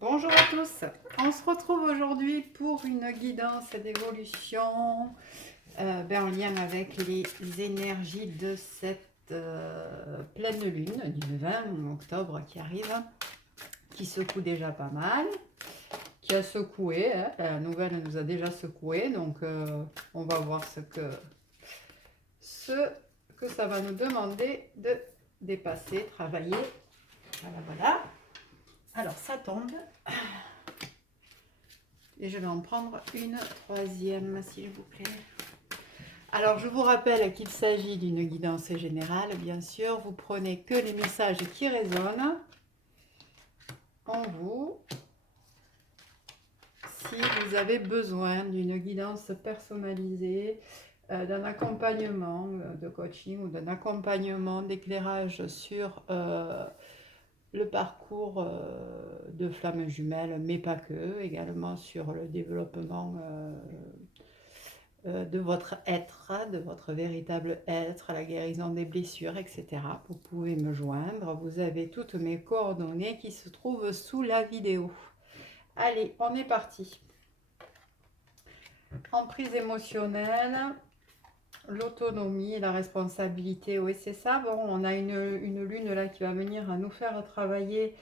Bonjour à tous, on se retrouve aujourd'hui pour une guidance d'évolution en lien avec les énergies de cette pleine lune du 20 octobre qui arrive, qui secoue déjà pas mal, qui a secoué, hein, la nouvelle nous a déjà secoué, donc on va voir ce que ça va nous demander de dépasser, travailler. Voilà, voilà. Alors ça tombe. Et je vais en prendre une troisième, s'il vous plaît. Alors, je vous rappelle qu'il s'agit d'une guidance générale, bien sûr. Vous prenez que les messages qui résonnent en vous. Si vous avez besoin d'une guidance personnalisée, d'un accompagnement de coaching ou d'un accompagnement d'éclairage sur le parcours de flammes jumelles, mais pas que, également sur le développement de votre être, de votre véritable être, la guérison des blessures, etc. Vous pouvez me joindre. Vous avez toutes mes coordonnées qui se trouvent sous la vidéo. Allez, on est parti. Emprise émotionnelle, l'autonomie, la responsabilité. Oui, c'est ça. Bon, on a une lune là qui va venir à nous faire travailler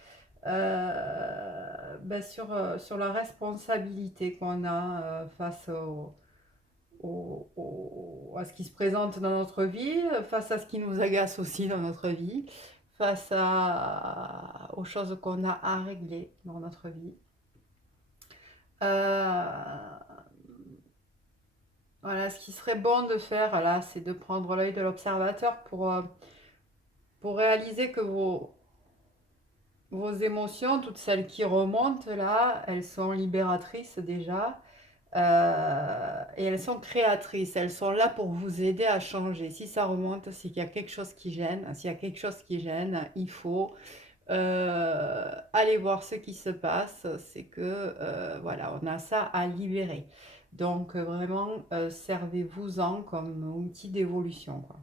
sur la responsabilité qu'on a face à ce qui se présente dans notre vie, face à ce qui nous agace aussi dans notre vie, face aux choses qu'on a à régler dans notre vie. Voilà, ce qui serait bon de faire là, c'est de prendre l'œil de l'observateur pour réaliser que vos émotions, toutes celles qui remontent là, elles sont libératrices déjà. Et elles sont créatrices, elles sont là pour vous aider à changer. Si ça remonte, c'est qu'il y a quelque chose qui gêne. S'il y a quelque chose qui gêne, il faut aller voir ce qui se passe. C'est que voilà, on a ça à libérer. Donc vraiment, servez-vous-en comme outil d'évolution, quoi.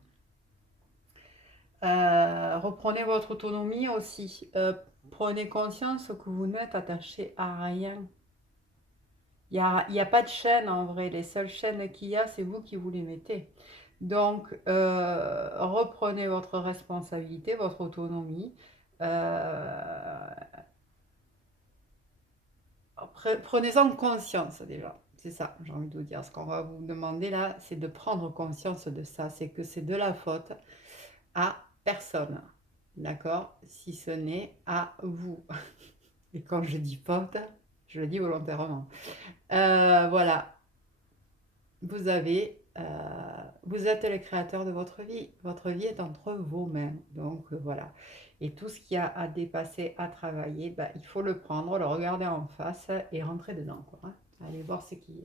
Reprenez votre autonomie aussi. Prenez conscience que vous n'êtes attaché à rien. Il n'y a pas de chaîne en vrai. Les seules chaînes qu'il y a, c'est vous qui vous les mettez. Donc, reprenez votre responsabilité, votre autonomie. Prenez-en conscience déjà. C'est ça, j'ai envie de vous dire. Ce qu'on va vous demander là, c'est de prendre conscience de ça. C'est que c'est de la faute à personne. D'accord? Si ce n'est à vous. Et quand je dis faute, je le dis volontairement. Voilà. Vous êtes le créateur de votre vie. Votre vie est entre vos mains. Donc voilà. Et tout ce qu'il y a à dépasser, à travailler, il faut le prendre, le regarder en face et rentrer dedans, quoi, hein. Allez voir ce qu'il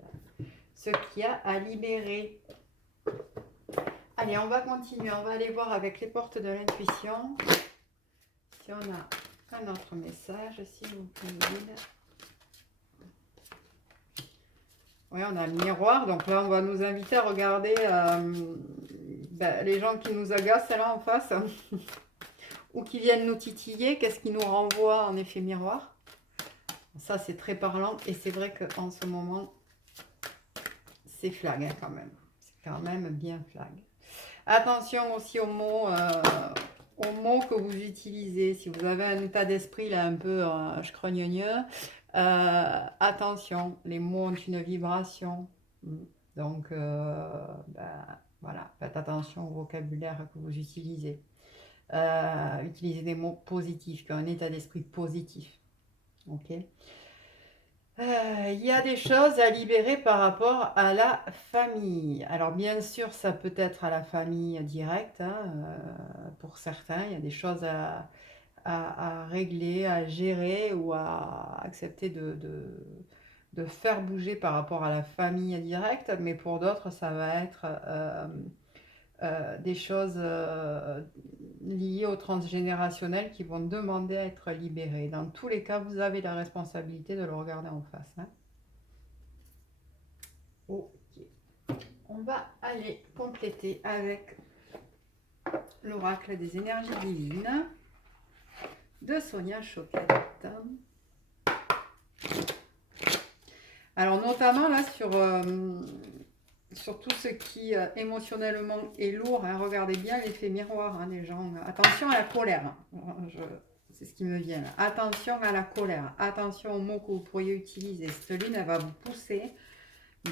y a à libérer. Allez, on va continuer. On va aller voir avec les portes de l'intuition. Si on a un autre message, s'il vous plaît. Oui, on a le miroir, donc là on va nous inviter à regarder les gens qui nous agacent là en face ou qui viennent nous titiller, qu'est-ce qui nous renvoie en effet miroir. Ça c'est très parlant et c'est vrai qu'en ce moment c'est flag, hein, quand même. C'est quand même bien flag. Attention aussi aux mots que vous utilisez. Si vous avez un état d'esprit là un peu chrogneux, attention, les mots ont une vibration. Donc, voilà, faites attention au vocabulaire que vous utilisez. Utilisez des mots positifs, qui ont un état d'esprit positif. Ok. Il y a des choses à libérer par rapport à la famille. Alors bien sûr, ça peut être à la famille directe, hein, pour certains. Il y a des choses à régler, à gérer ou à accepter de faire bouger par rapport à la famille directe. Mais pour d'autres, ça va être des choses liées au transgénérationnel qui vont demander à être libérées. Dans tous les cas, vous avez la responsabilité de le regarder en face, hein. Ok. On va aller compléter avec l'oracle des énergies divines de Sonia Choquette. notamment là sur tout ce qui émotionnellement est lourd. Hein. Regardez bien l'effet miroir, hein, les gens. Attention à la colère. C'est ce qui me vient là. Attention à la colère. Attention aux mots que vous pourriez utiliser. Cette lune, elle va vous pousser.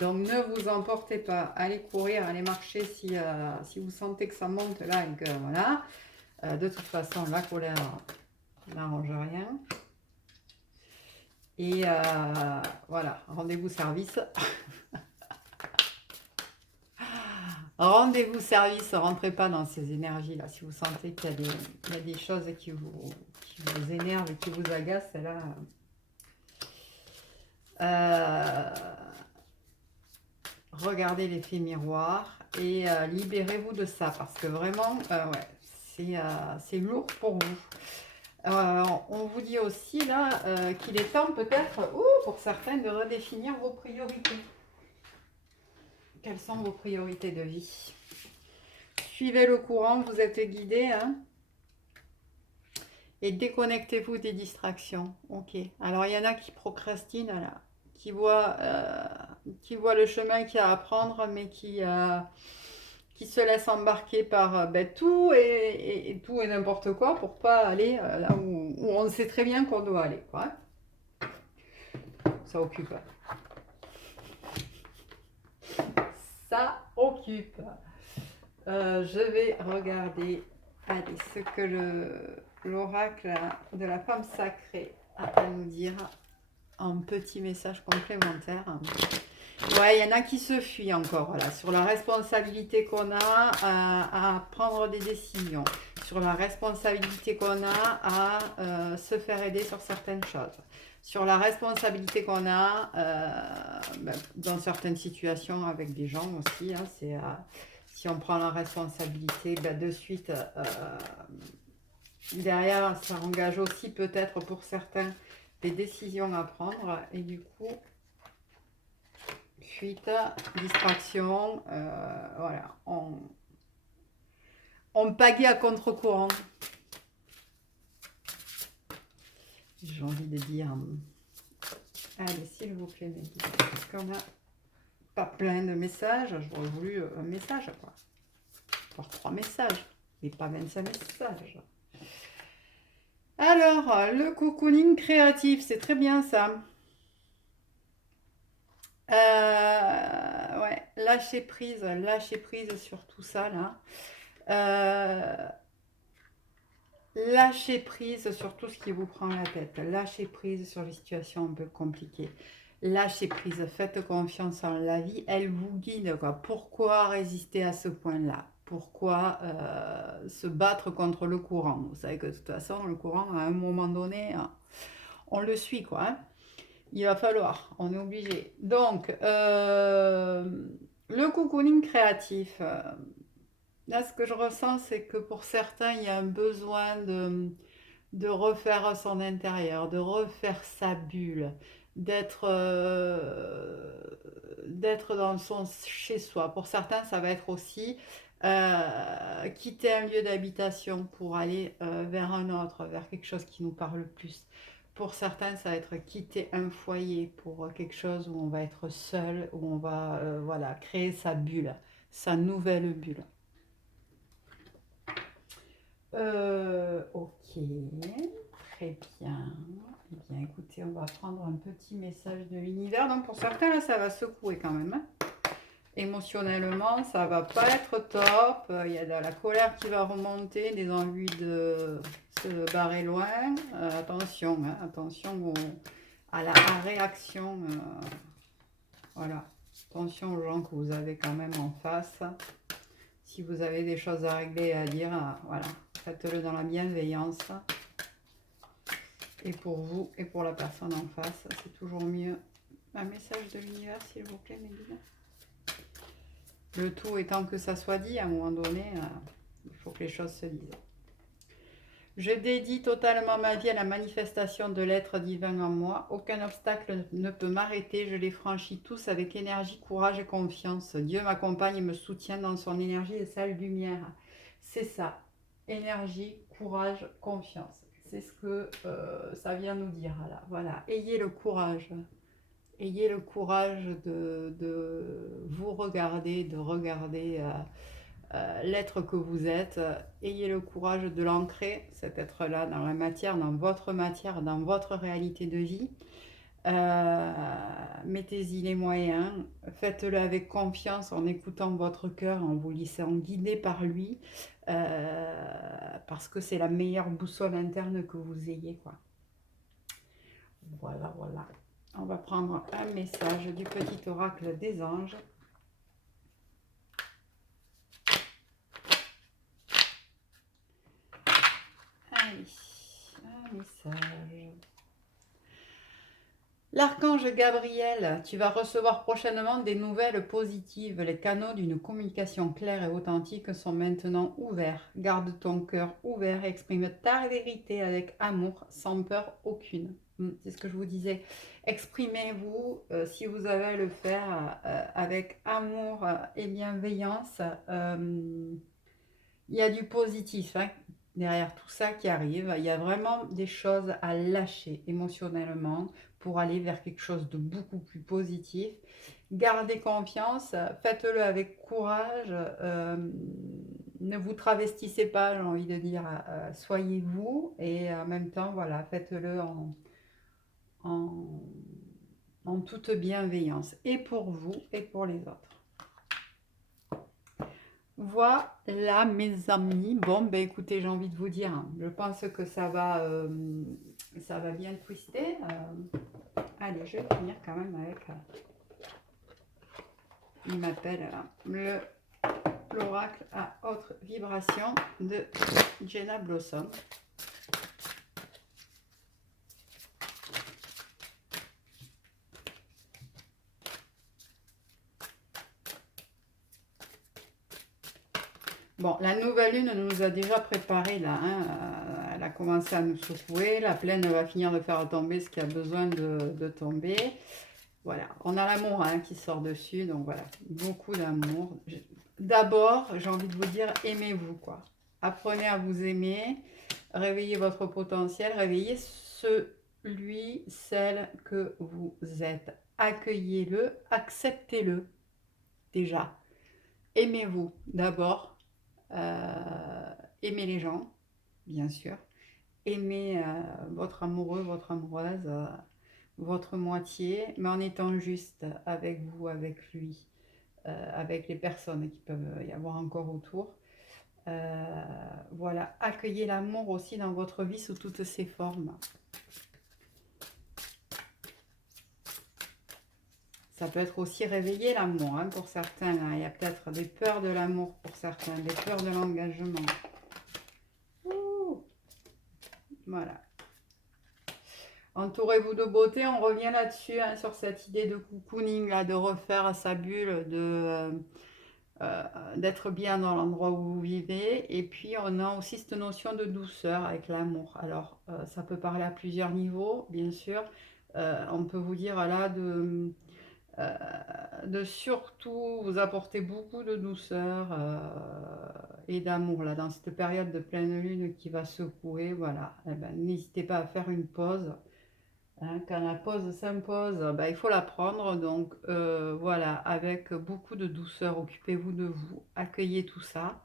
Donc ne vous emportez pas. Allez courir, allez marcher si vous sentez que ça monte là et que voilà. De toute façon, la colère n'arrange rien. Et voilà, rendez-vous service. Rendez-vous service, rentrez pas dans ces énergies-là. Si vous sentez qu'il y a des choses qui vous énervent et qui vous agacent, là, regardez l'effet miroir et libérez-vous de ça parce que vraiment, ouais, c'est lourd pour vous. On vous dit aussi là qu'il est temps peut-être, pour certains, de redéfinir vos priorités. Quelles sont vos priorités de vie? Suivez le courant, vous êtes guidé, hein, et déconnectez-vous des distractions. Ok. Alors il y en a qui procrastinent, là, qui voient le chemin qu'il y a à prendre, mais qui se laissent embarquer par tout et tout et n'importe quoi pour pas aller là où on sait très bien qu'on doit aller, quoi. Ça occupe. Ça occupe. Je vais regarder, allez, ce que l'oracle de la femme sacrée a à nous dire en petit message complémentaire. Ouais, il y en a qui se fuient encore, voilà, sur la responsabilité qu'on a à prendre des décisions, sur la responsabilité qu'on a à se faire aider sur certaines choses, sur la responsabilité qu'on a dans certaines situations avec des gens aussi, hein, si on prend la responsabilité, de suite, derrière, ça engage aussi peut-être pour certains des décisions à prendre et du coup, fuite, distraction, voilà, on pagaie à contre-courant. J'ai envie de dire, allez, s'il vous plaît, parce qu'on n'a pas plein de messages, j'aurais voulu un message, quoi. Voire 3 messages, mais pas 25 messages. Alors, le cocooning créatif, c'est très bien ça. Ouais, lâcher prise sur tout ça là. Lâcher prise sur tout ce qui vous prend la tête. Lâcher prise sur les situations un peu compliquées. Lâchez prise, faites confiance en la vie, elle vous guide, quoi. Pourquoi résister à ce point-là? Pourquoi se battre contre le courant? Vous savez que de toute façon, le courant, à un moment donné, on le suit, quoi. Hein. Il va falloir, on est obligé. Donc, le cocooning créatif, là, ce que je ressens, c'est que pour certains, il y a un besoin de refaire son intérieur, de refaire sa bulle, d'être dans son chez-soi. Pour certains, ça va être aussi quitter un lieu d'habitation pour aller vers un autre, vers quelque chose qui nous parle plus. Pour certains, ça va être quitter un foyer pour quelque chose où on va être seul, où on va voilà, créer sa bulle, sa nouvelle bulle. Ok, très bien. Eh bien, écoutez, on va prendre un petit message de l'univers. Donc, pour certains, là, ça va secouer quand même. Hein. Émotionnellement, ça va pas être top. Il y a de la colère qui va remonter, des envies de se barrer loin. Attention, hein, attention à la réaction. Voilà. Attention aux gens que vous avez quand même en face. Si vous avez des choses à régler et à dire, voilà, faites-le dans la bienveillance. Et pour vous et pour la personne en face, c'est toujours mieux. Un message de l'univers, s'il vous plaît, mes guides. Le tout étant que ça soit dit, à un moment donné, il faut que les choses se disent. Je dédie totalement ma vie à la manifestation de l'être divin en moi. Aucun obstacle ne peut m'arrêter. Je les franchis tous avec énergie, courage et confiance. Dieu m'accompagne et me soutient dans son énergie et sa lumière. C'est ça. Énergie, courage, confiance. C'est ce que ça vient nous dire là. Voilà. Ayez le courage. Ayez le courage de vous regarder, de regarder l'être que vous êtes. Ayez le courage de l'ancrer, cet être-là, matière, dans votre réalité de vie. Mettez-y les moyens, faites-le avec confiance en écoutant votre cœur, en vous laissant guider par lui, parce que c'est la meilleure boussole interne que vous ayez, quoi. Voilà, voilà. On va prendre un message du petit oracle des anges. Allez, un message. L'archange Gabriel, tu vas recevoir prochainement des nouvelles positives. Les canaux d'une communication claire et authentique sont maintenant ouverts. Garde ton cœur ouvert, exprime ta vérité avec amour, sans peur aucune. C'est ce que je vous disais. Exprimez-vous, si vous avez à le faire, avec amour et bienveillance. Il y a du positif, hein, derrière tout ça qui arrive. Il y a vraiment des choses à lâcher émotionnellement pour aller vers quelque chose de beaucoup plus positif. Gardez confiance, faites-le avec courage, ne vous travestissez pas, j'ai envie de dire, soyez vous et en même temps, voilà, faites-le en, en toute bienveillance, et pour vous et pour les autres. Voilà mes amis, bon ben écoutez, j'ai envie de vous dire, hein, je pense que ça va bien twister. Allez, je vais finir quand même avec, il m'appelle l'oracle à haute vibration de Jenna Blossom. Bon, la nouvelle lune nous a déjà préparé là, hein, elle a commencé à nous secouer, la pleine va finir de faire tomber ce qui a besoin de tomber. Voilà, on a l'amour, hein, qui sort dessus, donc voilà, beaucoup d'amour. D'abord, j'ai envie de vous dire, aimez-vous, quoi. Apprenez à vous aimer, réveillez votre potentiel, réveillez celui, celle que vous êtes. Accueillez-le, acceptez-le, déjà. Aimez-vous, d'abord. Aimez les gens, bien sûr. Aimez votre amoureux, votre amoureuse, votre moitié, mais en étant juste avec vous, avec lui, avec les personnes qui peuvent y avoir encore autour. Voilà, accueillez l'amour aussi dans votre vie sous toutes ses formes. Ça peut être aussi réveiller l'amour, hein, pour certains. Là. Il y a peut-être des peurs de l'amour pour certains, des peurs de l'engagement. Voilà. Entourez-vous de beauté, on revient là-dessus, hein, sur cette idée de cocooning, là, de refaire sa bulle, d'être bien dans l'endroit où vous vivez. Et puis on a aussi cette notion de douceur avec l'amour. Alors ça peut parler à plusieurs niveaux, bien sûr. On peut vous dire là de surtout vous apporter beaucoup de douceur et d'amour là dans cette période de pleine lune qui va secouer. Voilà, eh ben, n'hésitez pas à faire une pause. Hein, quand la pause s'impose, ben, il faut la prendre. Donc voilà, avec beaucoup de douceur, occupez-vous de vous, accueillez tout ça.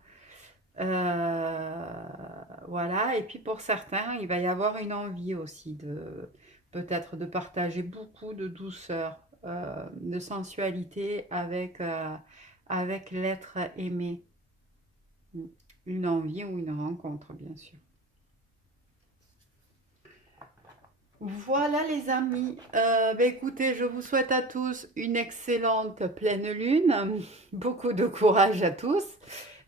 Voilà, et puis pour certains, il va y avoir une envie aussi de peut-être de partager beaucoup de douceur, de sensualité avec l'être aimé. Une envie ou une rencontre, bien sûr. Voilà les amis, écoutez, je vous souhaite à tous une excellente pleine lune, beaucoup de courage à tous.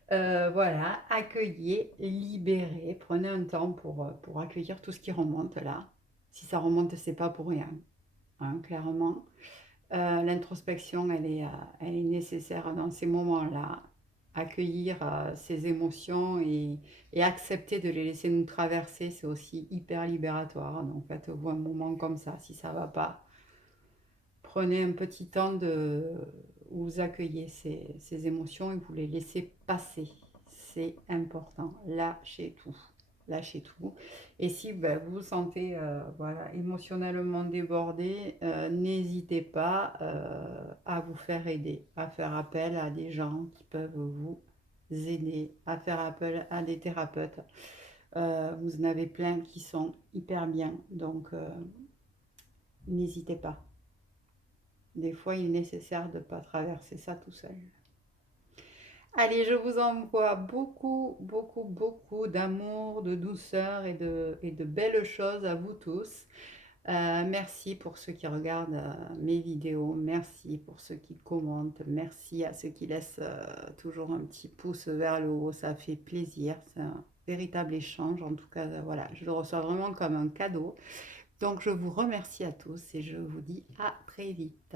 Voilà, accueillez, libérez, prenez un temps pour accueillir tout ce qui remonte là. Si ça remonte, c'est pas pour rien, hein, clairement. L'introspection, elle est nécessaire dans ces moments-là. Accueillir ces émotions et accepter de les laisser nous traverser, c'est aussi hyper libératoire. Donc faites-vous un moment comme ça, si ça va pas. Prenez un petit temps où vous accueillez ces émotions et vous les laissez passer. C'est important. Lâchez tout. lâchez tout. Et si ben, vous vous sentez voilà, émotionnellement débordé, n'hésitez pas à vous faire aider, à faire appel à des gens qui peuvent vous aider, à faire appel à des thérapeutes. Vous en avez plein qui sont hyper bien, donc n'hésitez pas. Des fois, il est nécessaire de ne pas traverser ça tout seul. Allez, je vous envoie beaucoup, beaucoup, beaucoup d'amour, de douceur et de belles choses à vous tous. Merci pour ceux qui regardent mes vidéos, merci pour ceux qui commentent, merci à ceux qui laissent toujours un petit pouce vers le haut, ça fait plaisir, c'est un véritable échange, en tout cas, voilà, je le reçois vraiment comme un cadeau. Donc je vous remercie à tous et je vous dis à très vite.